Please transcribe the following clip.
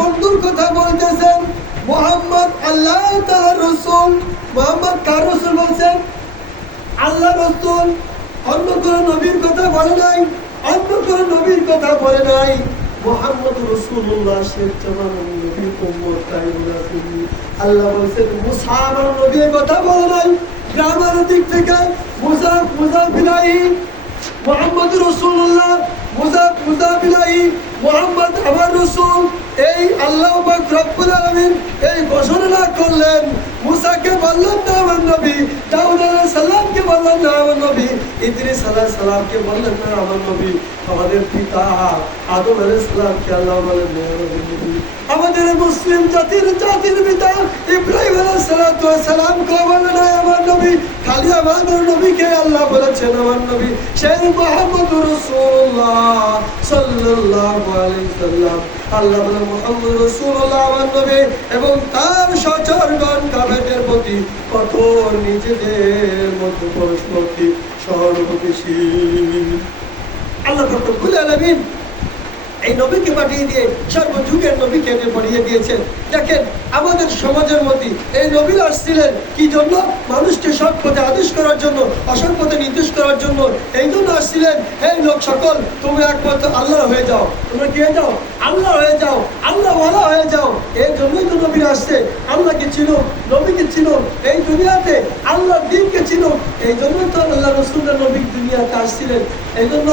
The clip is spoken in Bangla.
বন্ধুর কথা বলতেছেন। মুহাম্মদ আল্লাহ তাআলার রাসূল। মুহাম্মদ কার রাসূল বলছেন? আল্লাহর রাসূল। অন্য কোন নবীর কথা বলে নাই, অন্য কোন নবীর কথা বলে নাই। মুহাম্মদ রাসূলুল্লাহ শেষ জামানার নবীর উম্মত তাই বলেছেন। আল্লাহ বলেছেন মুসা আমার নবীর কথা বলে নাই। গ্রামের দিক থেকে মুসা বিলাই মুহাম্মদ রাসূলুল্লাহ, মুসা বিলাই মুহাম্মদ আমার রাসূল। এই আল্লাহ পাক রব্বুল আলামিন এই ঘোষণা করলেন। মুসাকে বললেন না আমার নবী, দাউদ আলাইহিস সালামকে বললেন না আমার নবী, ইদ্রিস আলাইহিস সালামকে বললেন না আমার নবী, আমাদের পিতা আদম আলাইহিস সালামকে আল্লাহ বলেন না আমার নবী, আমাদের মুসলিম জাতির পিতা ইব্রাহিম আলাইহিস সালামকে বলেন না আমার নবী, খালি আমাদের নবীকে আল্লাহ বলেছেন আমার নবী সেই মুহাম্মদুর রাসূলুল্লাহ সাল্লাল্লাহু আলাইহি সাল্লাম। আল্লাহ বলেন মুহাম্মদ রাসূলুল্লাহ আমার নবী এবং তার সহচরগণ কাফেরদের প্রতি কঠোর, নিজেদের মধ্যে পরস্পরকে সহানুভূতিশীল। আল্লাহ রব্বুল আলামিন এই নবীকে পাঠিয়ে দিয়ে সর্বযুগের নবীকে পাঠিয়ে দিয়েছেন। দেখেন আমাদের সমাজের মধ্যে এই নবী আসছিলেন কি জন্য? মানুষকে সৎ পথে আদেশ করার জন্য, অসৎ পথে নির্দেশ করার জন্য। এই জন্য আসছিলেন এই লোক সকল তুমি একমাত্র আল্লাহ হয়ে যাও, তোমরা কি হয়ে যাও? আল্লাহ হয়ে যাও, আল্লাহ ওয়ালা হয়ে যাও। এই জন্যই তো নবী আসছে। আল্লাহকে চিনো, নবীকে চিনো, এই দুনিয়াতে আল্লাহর দ্বীনকে চিনো। এই জন্যই তো আল্লাহ রাসূল নবী দুনিয়াতে আসছিলেন। এই জন্য